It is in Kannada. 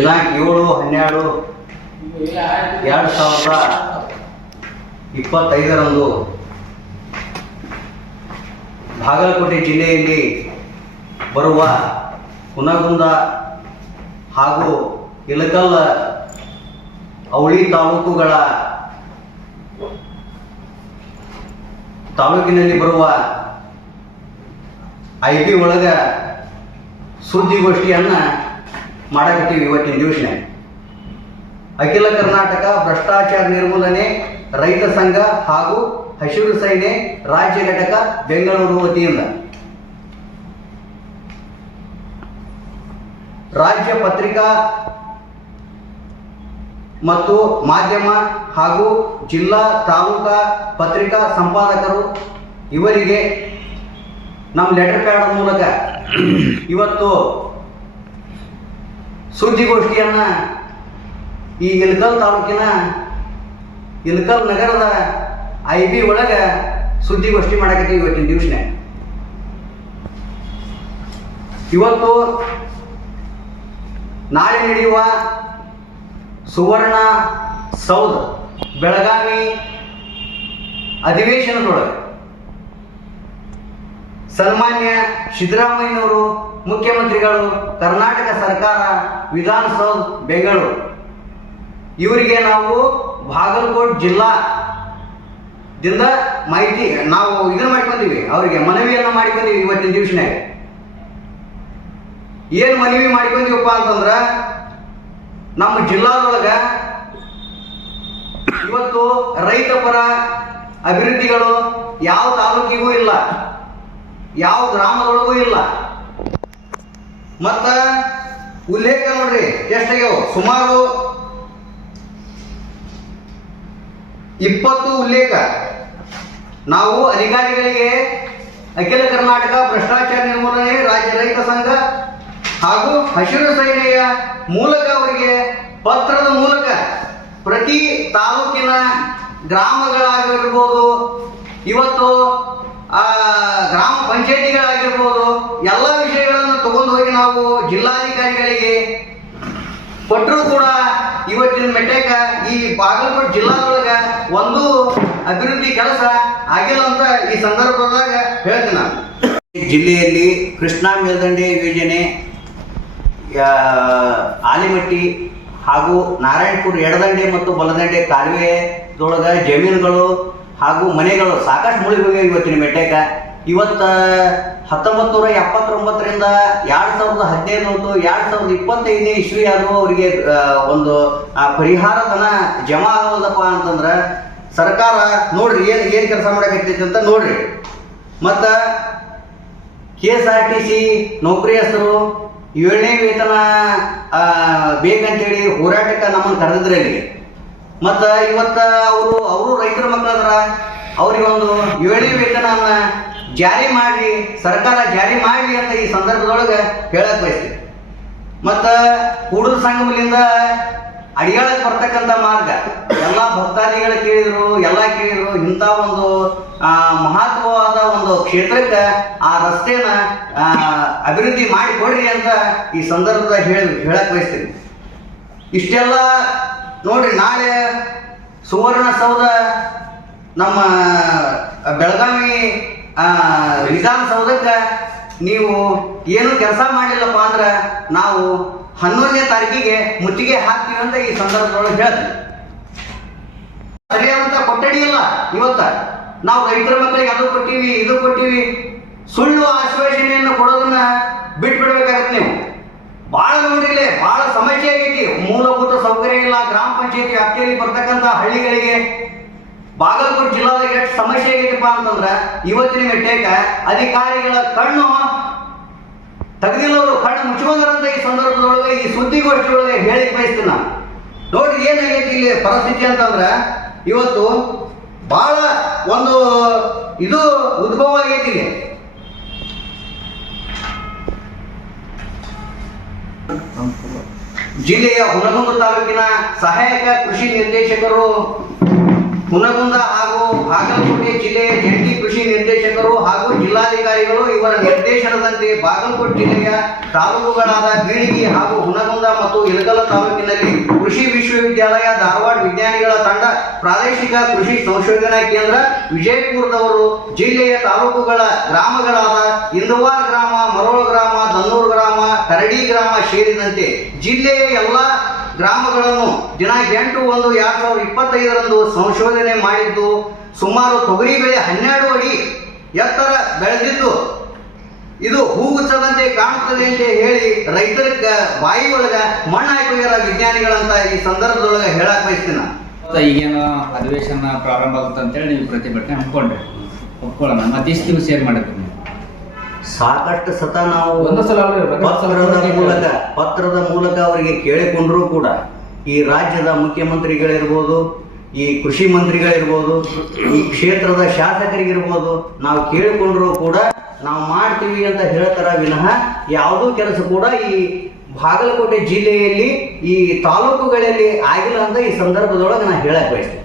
ದಿನಾಂಕ 7/12/2025 ಬಾಗಲಕೋಟೆ ಜಿಲ್ಲೆಯಲ್ಲಿ ಬರುವ ಹುನಗುಂದ ಹಾಗೂ ಇಳಕಲ್ಲ ಅವಳಿ ತಾಲೂಕಿನಲ್ಲಿ ಬರುವ IB ಒಳಗ ಸುದ್ದಿಗೋಷ್ಠಿಯನ್ನು ಮಾಡಕತ್ತೀವಿ. ಇವತ್ತಿನ ದಿವಸನೇ ಅಖಿಲ ಕರ್ನಾಟಕ ಭ್ರಷ್ಟಾಚಾರ ನಿರ್ಮೂಲನೆ ರೈತ ಸಂಘ ಹಾಗೂ ಹಸಿರು ಸೇನೆ ರಾಜ್ಯ ಘಟಕ ಬೆಂಗಳೂರು ವತಿಯಿಂದ ರಾಜ್ಯ ಪತ್ರಿಕಾ ಮತ್ತು ಮಾಧ್ಯಮ ಹಾಗೂ ಜಿಲ್ಲಾ ತಾಲೂಕಾ ಪತ್ರಿಕಾ ಸಂಪಾದಕರು ಇವರಿಗೆ ನಮ್ಮ ಲೆಟರ್ ಪ್ಯಾಡ್ ಮೂಲಕ ಇವತ್ತು ಸುದ್ದಿಗೋಷ್ಠಿಯನ್ನು ಈ ಇಳಕಲ್ ತಾಲೂಕಿನ ಇಳಕಲ್ ನಗರದ IB ಒಳಗೆ ಸುದ್ದಿಗೋಷ್ಠಿ ಮಾಡಕತ್ತೀವಿ. ಇವತ್ತಿನ ದಿವಸನೇ ಇವತ್ತು ನಾಳೆ ನಡೆಯುವ ಸುವರ್ಣ ಸೌಧ ಬೆಳಗಾವಿ ಅಧಿವೇಶನದೊಳಗೆ ಸನ್ಮಾನ್ಯ ಸಿದ್ದರಾಮಯ್ಯನವರು ಮುಖ್ಯಮಂತ್ರಿಗಳು, ಕರ್ನಾಟಕ ಸರ್ಕಾರ, ವಿಧಾನಸೌಧ ಬೆಂಗಳೂರು ಇವರಿಗೆ ನಾವು ಬಾಗಲಕೋಟೆ ಜಿಲ್ಲಾದಿಂದ ಮಾಹಿತಿ ನಾವು ಇದನ್ನು ಮಾಡ್ಕೊಂಡಿವಿ, ಅವರಿಗೆ ಮನವಿಯನ್ನು ಮಾಡಿಕೊಂಡಿವಿ. ಇವತ್ತಿನ ದಿವಸನಾಗ ಏನು ಮನವಿ ಮಾಡಿಕೊಂಡಿವಪ್ಪ ಅಂತಂದ್ರೆ, ನಮ್ಮ ಜಿಲ್ಲಾದೊಳಗೆ ಇವತ್ತು ರೈತ ಪರ ಅಭಿವೃದ್ಧಿಗಳು ಯಾವ ತಾಲೂಕಿಗೂ ಇಲ್ಲ, ಯಾವ ಗ್ರಾಮದೊಳಗೂ ಇಲ್ಲ. ಮತ್ತ ಉಲ್ಲೇಖ ನೋಡ್ರಿ ಎಷ್ಟಾಗ್ಯಾವ, ಸುಮಾರು 20 ಉಲ್ಲೇಖ ನಾವು ಅಧಿಕಾರಿಗಳಿಗೆ ಅಖಿಲ ಕರ್ನಾಟಕ ಭ್ರಷ್ಟಾಚಾರ ನಿರ್ಮೂಲನೆ ರಾಜ್ಯ ರೈತ ಸಂಘ ಹಾಗೂ ಹಸಿರು ಸೇನೆಯ ಮೂಲಕ ಅವರಿಗೆ ಪತ್ರದ ಮೂಲಕ ಪ್ರತಿ ತಾಲೂಕಿನ ಗ್ರಾಮಗಳಾಗಿರ್ಬೋದು, ಇವತ್ತು ಗ್ರಾಮ ಪಂಚಾಯತಿಗಳಾಗಿರ್ಬೋದು, ಎಲ್ಲ ವಿಷಯಗಳನ್ನು ತಗೊಂಡು ಹೋಗಿ ನಾವು ಜಿಲ್ಲಾಧಿಕಾರಿಗಳಿಗೆ ಕೊಟ್ಟರೂ ಕೂಡ ಇವತ್ತಿನ ಮೆಟ್ಟೆಕ ಈ ಬಾಗಲಕೋಟೆ ಜಿಲ್ಲಾದೊಳಗೆ ಒಂದು ಅಭಿವೃದ್ಧಿ ಕೆಲಸ ಆಗಿಲ್ಲ ಅಂತ ಈ ಸಂದರ್ಭದಾಗ ಹೇಳ್ತೀನಿ ನಾನು. ಜಿಲ್ಲೆಯಲ್ಲಿ ಕೃಷ್ಣಾ ಮೇಲ್ದಂಡೆ ಯೋಜನೆ, ಆಲಿಮಟ್ಟಿ ಹಾಗೂ ನಾರಾಯಣಪುರ ಎಡದಂಡೆ ಮತ್ತು ಬಲದಂಡೆ ಕಾಲುವೆದೊಳಗೆ ಜಮೀನುಗಳು ಹಾಗೂ ಮನೆಗಳು ಸಾಕಷ್ಟು ಮುಳುಗಿ ಹೋಗಿವೆ. ಇವತ್ತಿನ ಮೆಟ್ಟೆಕ ಇವತ್ತು 1979ರಿಂದ 2015 ಮತ್ತು 2025 ಇಸ್ವಿ ಆದರೂ ಅವರಿಗೆ ಒಂದು ಪರಿಹಾರ ಧನ ಜಮಾ ಆಗೋದಪ್ಪ ಅಂತಂದ್ರೆ ಸರ್ಕಾರ ನೋಡ್ರಿ ಏನು ಕೆಲಸ ಮಾಡಕತ್ತೈತಿ ಅಂತ ನೋಡ್ರಿ. ಮತ್ತು KSRTC ನೌಕರಿಯಸ್ಥರು 7ನೇ ವೇತನ ಬೇಕಂತೇಳಿ ಹೋರಾಟಕ್ಕೆ ನಮ್ಮನ್ನು ಕರೆದಿದ್ರಲ್ಲಿ. ಮತ್ತು ಇವತ್ತು ಅವರು ರೈತರ ಮಕ್ಕಳದ್ರ ಅವ್ರಿಗೆ ಒಂದು 7ನೇ ವೇತನವನ್ನು ಜಾರಿ ಮಾಡಿ, ಸರ್ಕಾರ ಜಾರಿ ಮಾಡಲಿ ಅಂತ ಈ ಸಂದರ್ಭದೊಳಗೆ ಹೇಳಕ್ ಬಯಸ್ತೀವಿ. ಮತ್ತು ಕೂಡಲ ಸಂಗಮದಿಂದ ಅಡಿಯಾಳಕ್ಕೆ ಬರ್ತಕ್ಕಂಥ ಮಾರ್ಗ ಎಲ್ಲ ಭಕ್ತಾದಿಗಳು ಕೇಳಿದ್ರು, ಇಂಥ ಒಂದು ಮಹತ್ವವಾದ ಒಂದು ಕ್ಷೇತ್ರಕ್ಕೆ ಆ ರಸ್ತೆನ ಅಭಿವೃದ್ಧಿ ಮಾಡಿಕೊಡ್ರಿ ಅಂತ ಈ ಸಂದರ್ಭದಾಗ ಹೇಳಕ್ ಬಯಸ್ತೀನಿ. ಇಷ್ಟೆಲ್ಲ ನೋಡ್ರಿ, ನಾಳೆ ಸುವರ್ಣಸೌಧ ನಮ್ಮ ಬೆಳಗಾವಿ ವಿಧಾನಸೌಧಕ್ಕೆ ನೀವು ಏನು ಕೆಲಸ ಮಾಡಲಿಲ್ಲಪ್ಪ ಅಂದ್ರೆ ನಾವು 11ನೇ ತಾರೀಕಿಗೆ ಮುತ್ತಿಗೆ ಹಾಕ್ತೀವಿ ಅಂತ ಈ ಸಂದರ್ಭದೊಳಗೆ ಹೇಳ್ತೀವಿ. ಸರಿಯಾದಂತ ಕೊಠಡಿ ಇಲ್ಲ. ಇವತ್ತ ನಾವು ರೈತರ ಮಕ್ಕಳಿಗೆ ಅದು ಕೊಟ್ಟಿವಿ, ಇದು ಕೊಟ್ಟಿವಿ, ಸುಳ್ಳು ಆಶ್ವಾಸನೆಯನ್ನು ಕೊಡೋದನ್ನ ಬಿಟ್ಬಿಡ್ಬೇಕಾಗತ್ತೆ. ನೀವು ಬಹಳ ನೋಡಿಲ್ಲ, ಬಹಳ ಸಮಸ್ಯೆ ಆಗೈತಿ. ಮೂಲಭೂತ ಸೌಕರ್ಯ ಇಲ್ಲ. ಗ್ರಾಮ ಪಂಚಾಯತಿ ವ್ಯಾಪ್ತಿಯಲ್ಲಿ ಬರ್ತಕ್ಕಂಥ ಹಳ್ಳಿಗಳಿಗೆ ಬಾಗಲಕೋಟೆ ಜಿಲ್ಲಾದಾಗ ಎಷ್ಟು ಸಮಸ್ಯೆ ಆಗೈತಿಪ್ಪ ಅಂತಂದ್ರೆ ಇವತ್ತಿನ ಮೆಟ್ಟೇಕ ಅಧಿಕಾರಿಗಳ ಕಣ್ಣು ತೆಗೆದಿಲ್ಲವರು ಕಣ್ಣು ಮುಚ್ಕೊಂಡ್ರಂತ ಈ ಸಂದರ್ಭದೊಳಗೆ ಈ ಸುದ್ದಿಗೋಷ್ಠಿ ಒಳಗೆ ಹೇಳಿ ಬಯಸ್ತೀನಿ ನಾನು. ನೋಡಿ ಏನಾಗೈತಿ ಇಲ್ಲಿ ಪರಿಸ್ಥಿತಿ ಅಂತಂದ್ರೆ, ಇವತ್ತು ಬಹಳ ಒಂದು ಇದು ಉದ್ಭವ ಆಗೈತಿ ಇಲ್ಲಿ. ಜಿಲ್ಲೆಯ ಹುನಗುಂದ ತಾಲೂಕಿನ ಸಹಾಯಕ ಕೃಷಿ ನಿರ್ದೇಶಕರು ಹುನಗುಂದ ಹಾಗೂ ಬಾಗಲಕೋಟೆ ಜಿಲ್ಲೆಯ ಜಂಟಿ ಕೃಷಿ ನಿರ್ದೇಶಕರು ಹಾಗೂ ಜಿಲ್ಲಾಧಿಕಾರಿಗಳು ಇವರ ನಿರ್ದೇಶನದಂತೆ ಬಾಗಲಕೋಟೆ ಜಿಲ್ಲೆಯ ತಾಲೂಕುಗಳಾದ ಬೀಳಗಿ ಹಾಗೂ ಹುನಗುಂದ ಮತ್ತು ಇಲಗಲ ತಾಲೂಕಿನಲ್ಲಿ ಕೃಷಿ ವಿಶ್ವವಿದ್ಯಾಲಯ ಧಾರವಾಡ ವಿಜ್ಞಾನಿಗಳ ತಂಡ, ಪ್ರಾದೇಶಿಕ ಕೃಷಿ ಸಂಶೋಧನಾ ಕೇಂದ್ರ ವಿಜಯಪುರದವರು ಜಿಲ್ಲೆಯ ತಾಲೂಕುಗಳ ಗ್ರಾಮಗಳಾದ ಇಂದವಾರ ಗ್ರಾಮ, ಮರೋಳ ಗ್ರಾಮ, ದನ್ನೂರು ಗ್ರಾಮ, ಕರಡಿ ಗ್ರಾಮ ಸೇರಿದಂತೆ ಜಿಲ್ಲೆಯ ಎಲ್ಲ ಗ್ರಾಮಗಳನ್ನು ದಿನಾಂಕ 8/1/2025 ಸಂಶೋಧನೆ ಮಾಡಿದ್ದು, ಸುಮಾರು ತೊಗರಿ ಬೆಳೆ 12 ಅಡಿ ಎತ್ತರ ಬೆಳೆದಿದ್ದು ಇದು ಹೂಗುಚ್ಚದಂತೆ ಕಾಣುತ್ತದೆ ಅಂತ ಹೇಳಿ ರೈತರ ಬಾಯಿ ಒಳಗ ಮಣ್ಣು ಹಾಕೋಗ್ಯಾರ ವಿಜ್ಞಾನಿಗಳಂತ ಈ ಸಂದರ್ಭದೊಳಗೆ ಹೇಳಕ್ ಬಯಸ್ತೀನಿ. ಈಗೇನು ಅಧಿವೇಶನ ಪ್ರಾರಂಭ ಆಗುತ್ತೆ ಅಂತೇಳಿ ನೀವು ಪ್ರತಿಭಟನೆ ಹಮ್ಮಿಕೊಂಡ್ರಿ, ಒಪ್ಕೊಳ್ಳೋಣ. ಮತ್ತೆ ಇಷ್ಟು ದಿವಸ ಏನು ಮಾಡಿದ್ರಿ ನೀವು? ಸಾಕಷ್ಟು ಸತ ನಾವು ಒಂದು ಸಲ ಪತ್ರದ ಮೂಲಕ ಅವರಿಗೆ ಕೇಳಿಕೊಂಡ್ರೂ ಕೂಡ ಈ ರಾಜ್ಯದ ಮುಖ್ಯಮಂತ್ರಿಗಳಿರ್ಬೋದು, ಈ ಕೃಷಿ ಮಂತ್ರಿಗಳಿರ್ಬೋದು, ಈ ಕ್ಷೇತ್ರದ ಶಾಸಕರಿಗಿರ್ಬೋದು, ನಾವು ಕೇಳಿಕೊಂಡ್ರೂ ಕೂಡ ನಾವು ಮಾಡ್ತೀವಿ ಅಂತ ಹೇಳ್ತಾರ ವಿನಃ ಯಾವುದೂ ಕೆಲಸ ಕೂಡ ಈ ಬಾಗಲಕೋಟೆ ಜಿಲ್ಲೆಯಲ್ಲಿ ಈ ತಾಲೂಕುಗಳಲ್ಲಿ ಆಗಿಲ್ಲ ಅಂತ ಈ ಸಂದರ್ಭದೊಳಗೆ ನಾನು ಹೇಳಕ್ ಬಯಸ್ತೇನೆ.